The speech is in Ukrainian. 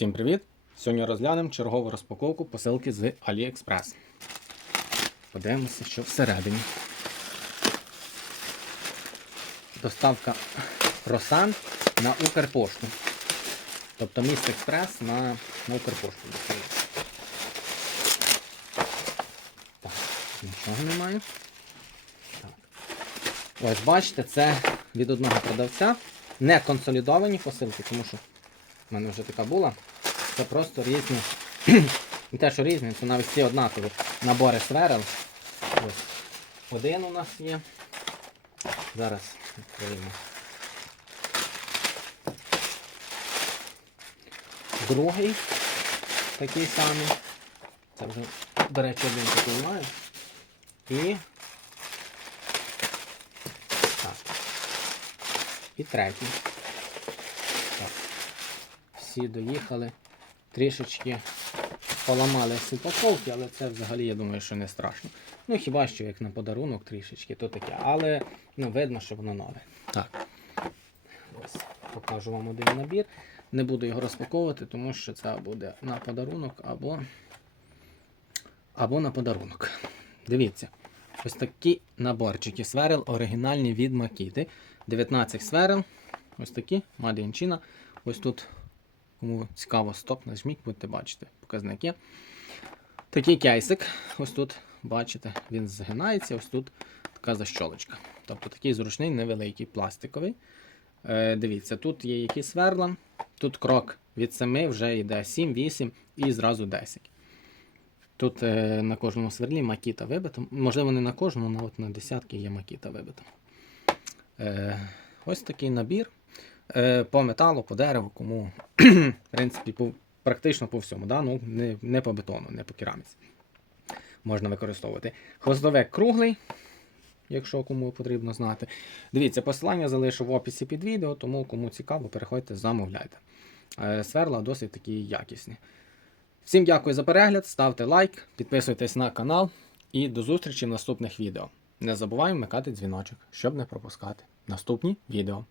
Всім привіт! Сьогодні розглянемо чергову розпаковку посилки з AliExpress. Подивимося, що всередині. Доставка Росан на Укрпошту. Тобто міст Експрес на, на Укрпошту. Так, нічого немає. Так. Ось бачите, це від одного продавця. Не консолідовані посилки, тому що в мене вже така була. Це просто різні. Не те, що різні, це навіть ці однакові набори сверел. Ось. Один у нас є. Зараз відкриємо. Другий такий самий. Це вже, до речі, один такий маю. І. Так. І третій. Так. Всі доїхали. Трішечки поламали упаковки, але це взагалі, я думаю, що не страшно. Ну, хіба що як на подарунок трішечки, то таке. Але ну, видно, що воно нове. Так. Ось покажу вам один набір. Не буду його розпаковувати, тому що це буде на подарунок або, або на подарунок. Дивіться. Ось такі наборчики сверел оригінальні від Макіти. 19 сверел. Ось такі, China. Ось тут, кому цікаво, стоп, нажміть, будете бачити показники. Такий кейсик. Ось тут, бачите, він згинається, ось тут така защолочка. Тобто такий зручний, невеликий, пластиковий. Е, дивіться, тут є які сверла. Тут крок від 7 вже йде 7, 8 і зразу 10. Тут е, на кожному сверлі макіта вибита. Можливо, не на кожному, але на десятки є макіта вибита. Е, ось такий набір. Е, по металу, по дереву, кому, в принципі, по, практично по всьому. Да? Ну, не, не по бетону, не по кераміці. Можна використовувати. Хвостовик круглий, якщо кому потрібно знати. Дивіться, посилання залишу в описі під відео, тому кому цікаво, переходьте, замовляйте. Е, Сверла досить такі якісні. Всім дякую за перегляд, ставте лайк, підписуйтесь на канал і до зустрічі в наступних відео. Не забуваємо вмикати дзвіночок, щоб не пропускати наступні відео.